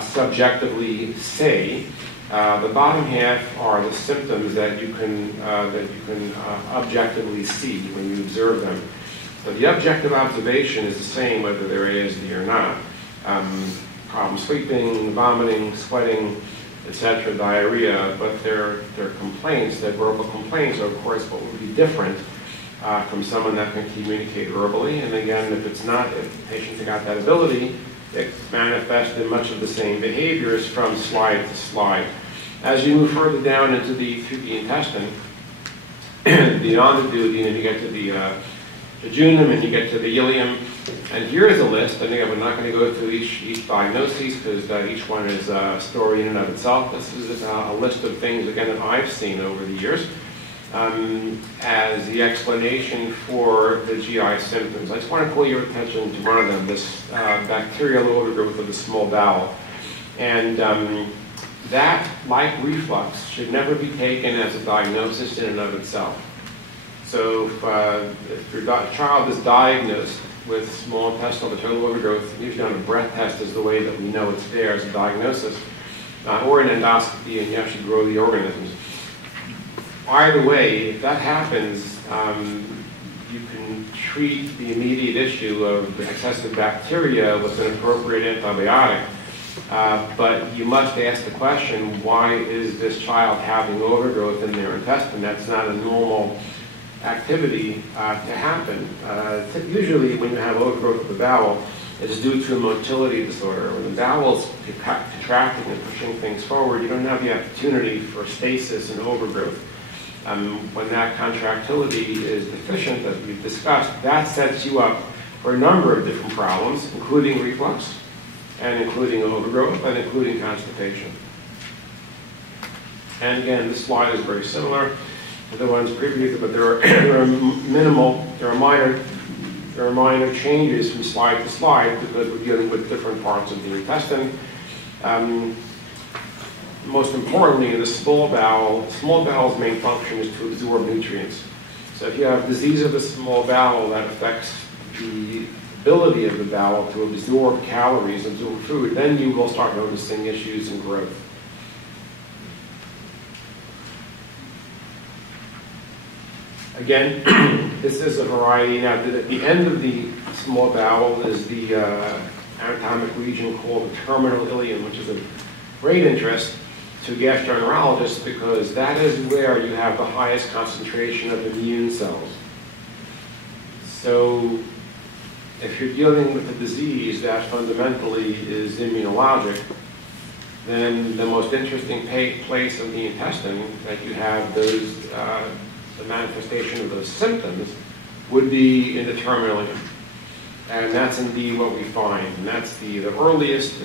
subjectively say. The bottom half are the symptoms that you can objectively see when you observe them. So the objective observation is the same whether they're ASD or not. Problem sleeping, vomiting, sweating, etc., diarrhea, but their complaints, their verbal complaints, are of course what would be different from someone that can communicate verbally. And again, if patients have got that ability, it manifests in much of the same behaviors from slide to slide. As you move further down through the intestine, beyond the duodenum, you get to the jejunum and you get to the ileum. And here is a list. And again, we're not going to go through each diagnosis because each one is a story in and of itself. This is a list of things, again, that I've seen over the years as the explanation for the GI symptoms. I just want to pull your attention to one of them, this bacterial overgrowth of the small bowel. And that, like reflux, should never be taken as a diagnosis in and of itself. So if your child is diagnosed with small intestinal bacterial overgrowth, usually on a breath test is the way that we know it's there as a diagnosis, or an endoscopy, and you actually grow the organisms. Either way, if that happens, you can treat the immediate issue of excessive bacteria with an appropriate antibiotic. But you must ask the question, why is this child having overgrowth in their intestine? That's not a normal activity to happen. Usually when you have overgrowth of the bowel, it's due to a motility disorder. When the bowel's contracting and pushing things forward, you don't have the opportunity for stasis and overgrowth. When that contractility is deficient, as we've discussed, that sets you up for a number of different problems, including reflux, and including overgrowth, and including constipation. And again, this slide is very similar to the ones previously, but there are minor changes from slide to slide because we're dealing with different parts of the intestine. Most importantly, in the small bowel's main function is to absorb nutrients. So if you have disease of the small bowel, that affects the ability of the bowel to absorb calories, absorb food, then you will start noticing issues in growth. Again, this is a variety. Now, at the end of the small bowel is the anatomic region called the terminal ileum, which is of great interest to gastroenterologists because that is where you have the highest concentration of immune cells. So if you're dealing with a disease that fundamentally is immunologic, then the most interesting place of the intestine that you have those, the manifestation of those symptoms would be in the terminal ileum. And that's indeed what we find. And that's the earliest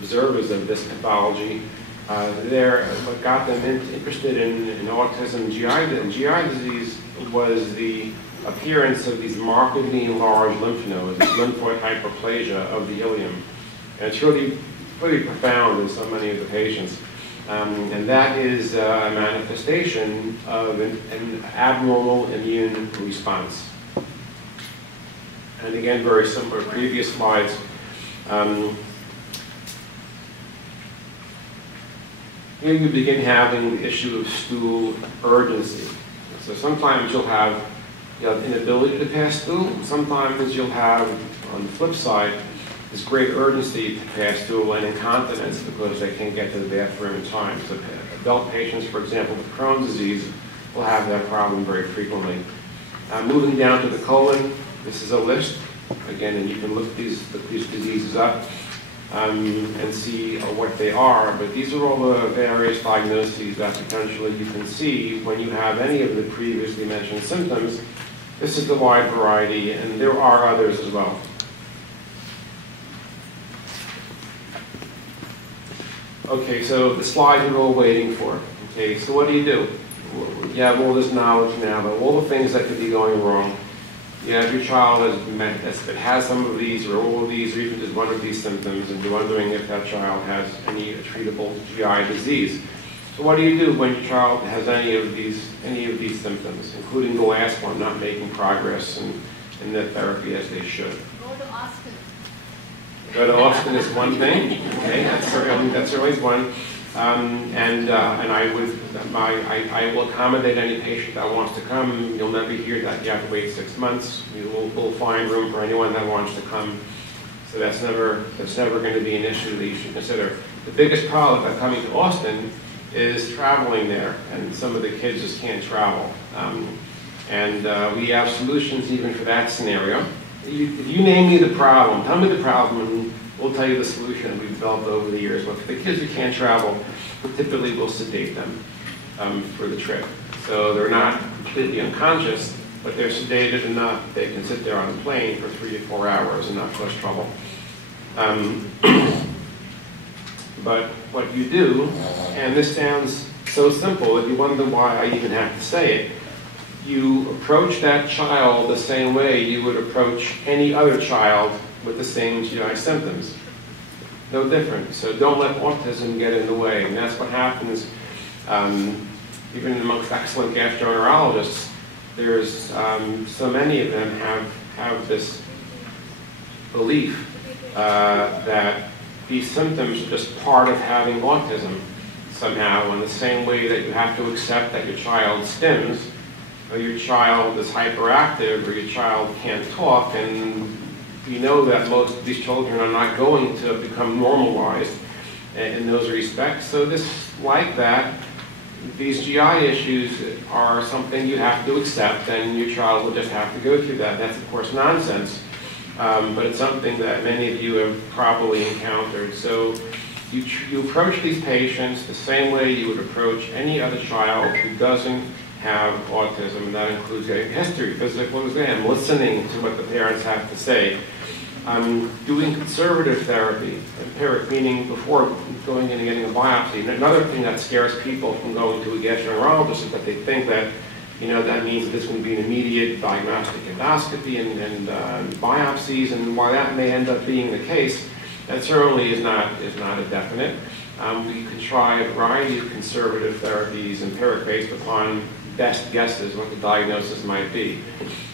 observers of this pathology. What got them interested in autism and GI disease was the appearance of these markedly enlarged lymph nodes, lymphoid hyperplasia of the ileum. And it's really profound in so many of the patients. And that is a manifestation of an abnormal immune response. And again, very similar to previous slides. Here you begin having the issue of stool urgency. So sometimes you'll have inability to pass stool. Sometimes you'll have, on the flip side, this great urgency to pass stool and incontinence because they can't get to the bathroom in time. So adult patients, for example, with Crohn's disease will have that problem very frequently. Moving down to the colon, this is a list. Again, and you can look these diseases up and see what they are. But these are all the various diagnoses that potentially you can see when you have any of the previously mentioned symptoms. This is the wide variety, and there are others as well. Okay, so the slide you're all waiting for. Okay, so what do? You have all this knowledge now about all the things that could be going wrong. You have your child that has some of these or all of these or even just one of these symptoms, and you're wondering if that child has any treatable GI disease. So what do you do when your child has any of these symptoms, including the last one, not making progress in their therapy as they should? Go to Austin. Go to Austin is one thing. Okay, that's always one. And I will accommodate any patient that wants to come. You'll never hear that you have to wait 6 months. We'll find room for anyone that wants to come. So that's never going to be an issue that you should consider. The biggest problem about coming to Austin is traveling there, and some of the kids just can't travel. We have solutions even for that scenario. If you name me the problem, tell me the problem, and we'll tell you the solution we've developed over the years. But for the kids who can't travel, we typically will sedate them for the trip. So they're not completely unconscious, but they're sedated enough that they can sit there on the plane for 3 to 4 hours and not cause trouble. But what you do, and this sounds so simple that you wonder why I even have to say it, you approach that child the same way you would approach any other child with the same GI symptoms. No different. So don't let autism get in the way. And that's what happens even amongst excellent gastroenterologists. There's so many of them have this belief that these symptoms are just part of having autism somehow, in the same way that you have to accept that your child stims, or your child is hyperactive, or your child can't talk, and you know that most of these children are not going to become normalized in those respects. So like that, these GI issues are something you have to accept, and your child will just have to go through that. That's, of course, nonsense. But it's something that many of you have probably encountered. So you approach these patients the same way you would approach any other child who doesn't have autism, and that includes getting history, physical exam, listening to what the parents have to say, doing conservative therapy, empiric, meaning before going in and getting a biopsy. And another thing that scares people from going to a gastroenterologist is that they think that that means that there's going to be an immediate diagnostic endoscopy and biopsies, and while that may end up being the case, that certainly is not a definite. We could try a variety of conservative therapies, empiric, based upon best guesses what the diagnosis might be.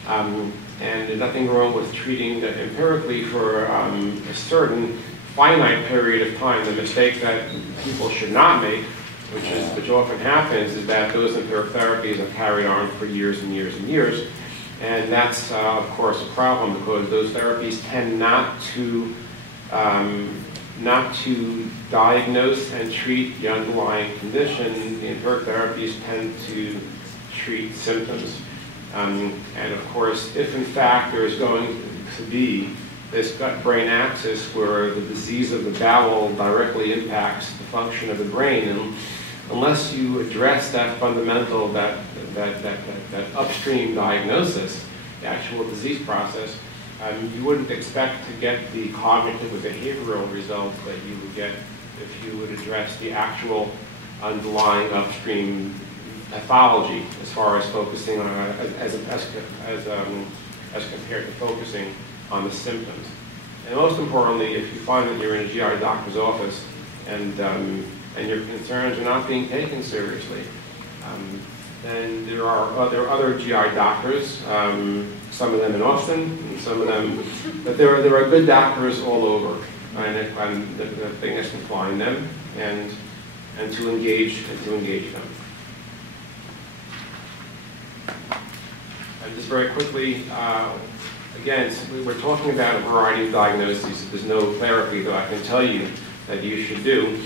And there's nothing wrong with treating empirically for a certain finite period of time. The mistake that people should not make, which often happens, is that those empiric therapies are carried on for years and years and years. And that's, of course, a problem, because those therapies tend not to diagnose and treat the underlying condition. The empiric therapies tend to treat symptoms. And of course, if in fact there is going to be this gut-brain axis where the disease of the bowel directly impacts the function of the brain, and unless you address that fundamental, that upstream diagnosis, the actual disease process, you wouldn't expect to get the cognitive or behavioral results that you would get if you would address the actual underlying upstream pathology, as far as focusing on as compared to focusing on the symptoms. And most importantly, if you find that you're in a GI doctor's office and your concerns are not being taken seriously, then there are other GI doctors, some of them in Austin, and some of them, but there are good doctors all over, and the thing is to find them and to engage them. And just very quickly, again, we're talking about a variety of diagnoses. There's no therapy that I can tell you that you should do.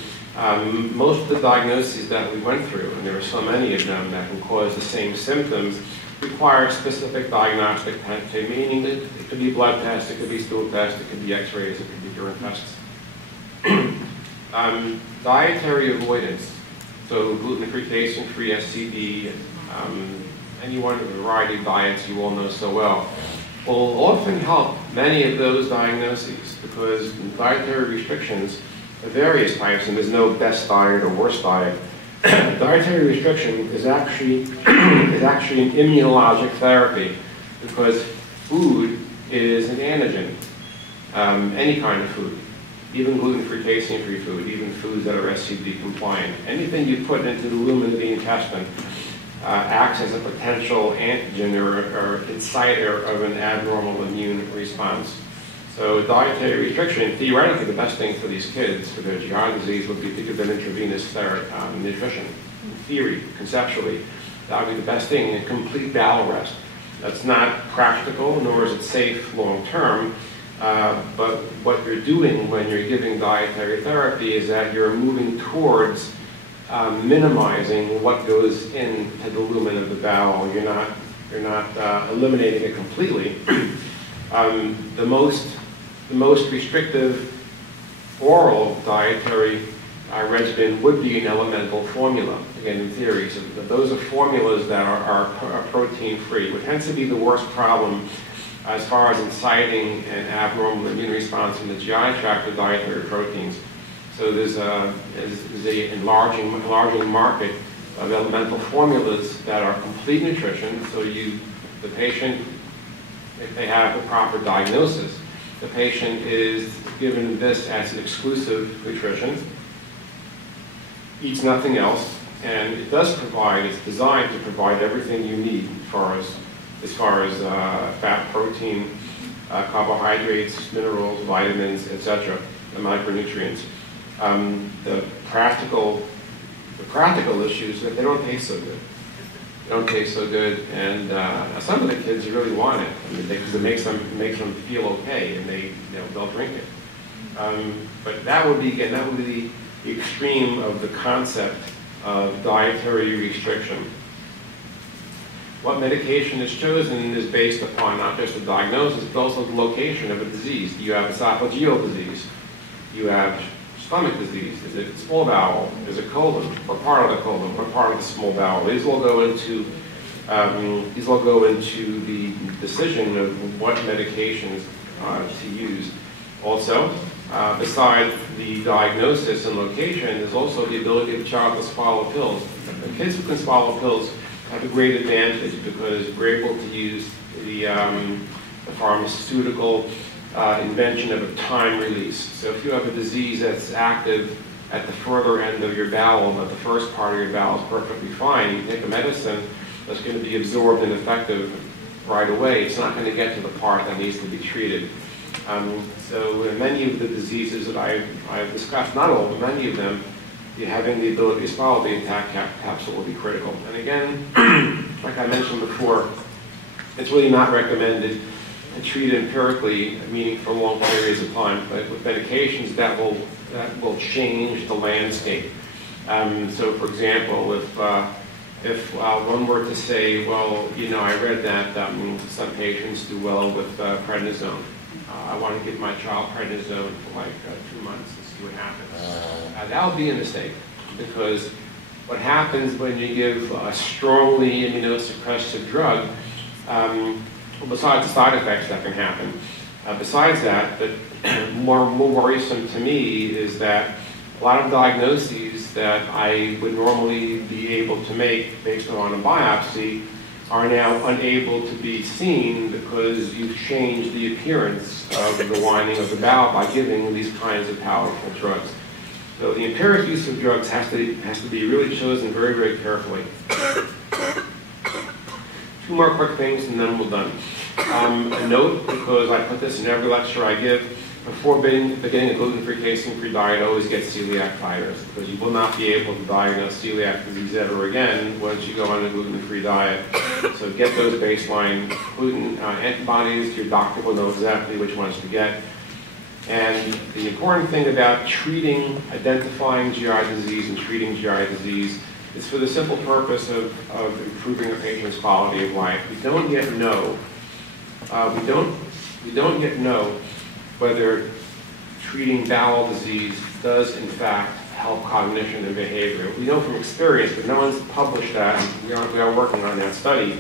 Most of the diagnoses that we went through, and there are so many of them that can cause the same symptoms, require specific diagnostic testing, meaning that it could be blood tests, it could be stool tests, it could be x-rays, it could be urine tests. Dietary avoidance, so gluten-free, casein-free, SCD, any one of the variety of diets you all know so well, will often help many of those diagnoses, because dietary restrictions of various types, and there's no best diet or worst diet. Dietary restriction is actually an immunologic therapy, because food is an antigen, any kind of food. even gluten-free, casein-free food, even foods that are SCD compliant. Anything you put into the lumen of the intestine acts as a potential antigen or inciter of an abnormal immune response. So dietary restriction, theoretically the best thing for these kids, for their GI disease, would be to give them intravenous nutrition. In theory, conceptually, that would be the best thing, a complete bowel rest. That's not practical, nor is it safe long term, but what you're doing when you're giving dietary therapy is that you're moving towards minimizing what goes into the lumen of the bowel. You're not eliminating it completely. The most restrictive oral dietary regimen would be an elemental formula, again in theory. So those are formulas that are protein-free, which tends to be the worst problem as far as inciting an abnormal immune response in the GI tract with dietary proteins. So there's an enlarging market of elemental formulas that are complete nutrition. So the patient, if they have the proper diagnosis, the patient is given this as an exclusive nutrition, eats nothing else, and it does provide, it's designed to provide everything you need as far as fat, protein, carbohydrates, minerals, vitamins, etc., the micronutrients. The practical issues that they don't taste so good. They don't taste so good, and some of the kids really want it because it makes them feel okay, and they'll drink it. But that would be the extreme of the concept of dietary restriction. What medication is chosen is based upon not just the diagnosis, but also the location of a disease. Do you have esophageal disease? Do you have stomach disease? Is it small bowel? Is it colon? What part of the colon? What part of the small bowel? These will go into the decision of what medications to use. Also, besides the diagnosis and location, there's also the ability of the child to swallow pills. The kids who can swallow pills have a great advantage because we're able to use the pharmaceutical invention of a time release. So if you have a disease that's active at the further end of your bowel, but the first part of your bowel is perfectly fine, you take a medicine that's going to be absorbed and effective right away. It's not going to get to the part that needs to be treated. So in many of the diseases that I've discussed, not all, but many of them, having the ability to swallow the intact capsule will be critical. And again, like I mentioned before, it's really not recommended to treat empirically, meaning for long periods of time, but with medications that will change the landscape. So for example, if one were to say, well, I read that some patients do well with prednisone. I want to give my child prednisone for like 2 months and see what happens. That would be a mistake, because what happens when you give a strongly immunosuppressive drug, besides the side effects that can happen, besides that, but more worrisome to me is that a lot of diagnoses that I would normally be able to make based on a biopsy are now unable to be seen because you've changed the appearance of the lining of the bowel by giving these kinds of powerful drugs. So the empiric use of drugs has to be really chosen very, very carefully. 2 more quick things and then we're done. A note, because I put this in every lecture I give, before beginning a gluten-free, casein-free diet, always get celiac titers, because you will not be able to diagnose celiac disease ever again once you go on a gluten-free diet. So get those baseline gluten antibodies. Your doctor will know exactly which ones to get. And the important thing about identifying GI disease and treating GI disease is for the simple purpose of improving a patient's quality of life. We don't yet know. We don't yet know whether treating bowel disease does in fact help cognition and behavior. We know from experience, but no one's published that. We are working on that study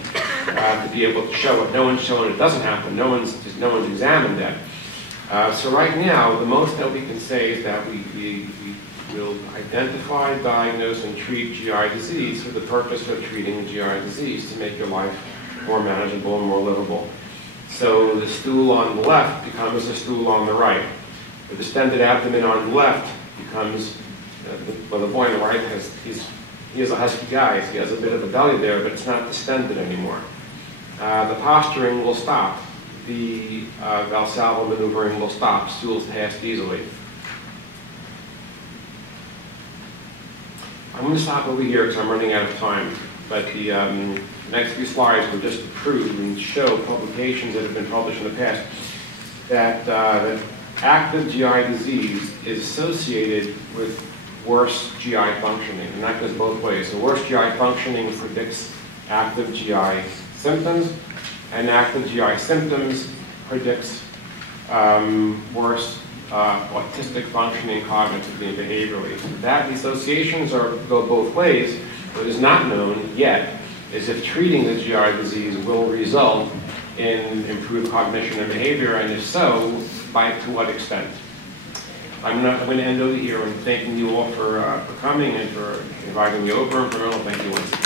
to be able to show it. No one's shown it doesn't happen. No one's examined that. So right now, the most that we can say is that we will identify, diagnose, and treat GI disease for the purpose of treating GI disease to make your life more manageable and more livable. So the stool on the left becomes a stool on the right. The distended abdomen on the left becomes, well, the boy on the right he is a husky guy. He has a bit of a belly there, but it's not distended anymore. The posturing will stop. The Valsalva maneuvering will stop. Stools passed easily. I'm going to stop over here because I'm running out of time. But the next few slides will just prove and show publications that have been published in the past that, that active GI disease is associated with worse GI functioning, and that goes both ways. So worse GI functioning predicts active GI symptoms, and active GI symptoms predicts worse autistic functioning cognitively and behaviorally. That the associations go both ways. What is not known yet is if treating the GI disease will result in improved cognition and behavior, and if so, to what extent. I'm going to end over here and thanking you all for coming and for inviting me over. And for thank you once again.